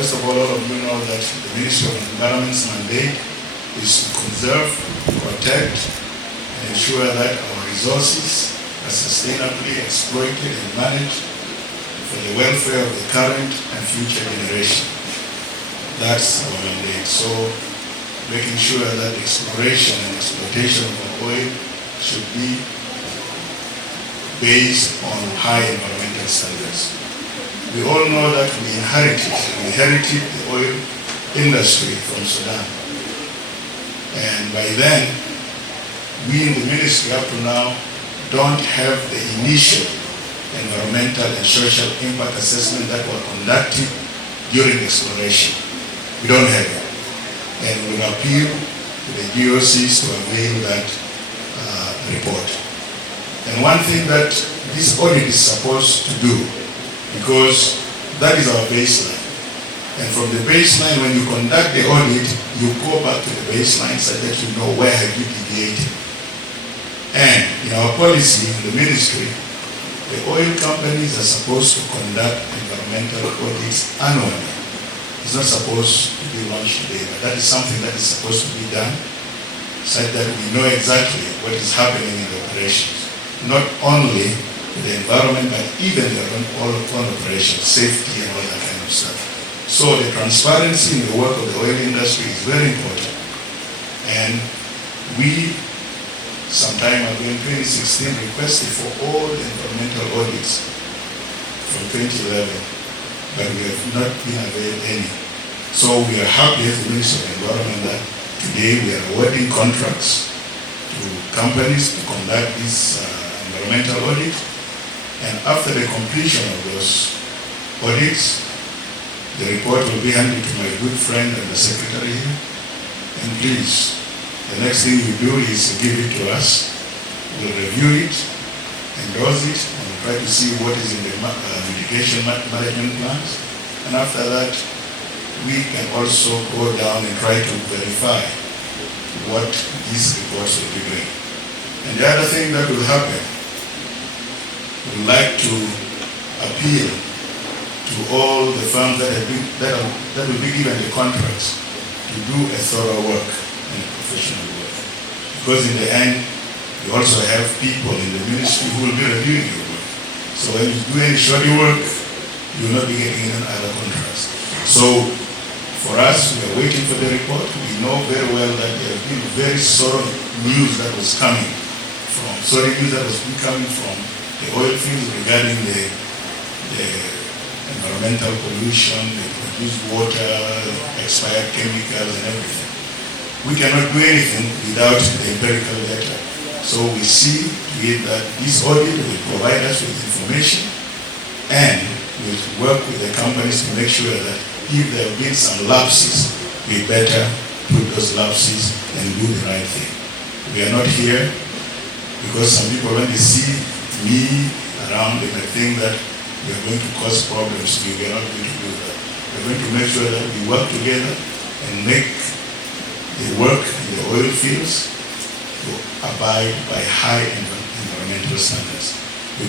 First of all of you know that the Ministry of Environment's mandate is to conserve, protect, and ensure that our resources are sustainably exploited and managed for the welfare of the current and future generation. That's our mandate. So making sure that exploration and exploitation of oil should be based on high environmental standards. We all know that we inherited the oil industry from Sudan. And by then, we in the ministry up to now don't have the initial environmental and social impact assessment that were conducted during exploration. We don't have it. And we'll appeal to the GOCs to avail that report. And one thing that this audit is supposed to do, because that is our baseline. And from the baseline, when you conduct the audit, you go back to the baseline so that you know where have you deviated. And in our policy, in the ministry, the oil companies are supposed to conduct environmental audits annually. It's not supposed to be launched today, but that is something that is supposed to be done so that we know exactly what is happening in the operations. Not only the environment, but even their own operations, safety and all that kind of stuff. So the transparency in the work of the oil industry is very important. And we, sometime ago in 2016, requested for all the environmental audits from 2011, but we have not been availed any. So we are happy as the Ministry of Environment that today we are awarding contracts to companies to conduct this environmental audit. And after the completion of those audits, the report will be handed to my good friend and the secretary here. And please, the next thing you do is to give it to us. We'll review it, endorse it, and we'll try to see what is in the mitigation management plans. And after that, we can also go down and try to verify what these reports will be doing. And the other thing that will happen, we would like to appeal to all the firms that will be given the contracts to do a thorough work and a professional work. Because in the end, you also have people in the ministry who will be reviewing your work. So when you do any shoddy work, you will not be getting any other contracts. So for us, we are waiting for the report. We know very well that there has been very sorry news that was coming from the oil fields regarding the environmental pollution, the produced water, expired chemicals and everything. We cannot do anything without the empirical data. So we see that this audit will provide us with information and we'll work with the companies to make sure that if there have been some lapses, we better put those lapses and do the right thing. We are not here because some people, when they see me around, they may think that we are going to cause problems. We are not going to do that. We are going to make sure that we work together and make the work in the oil fields to abide by high environmental standards.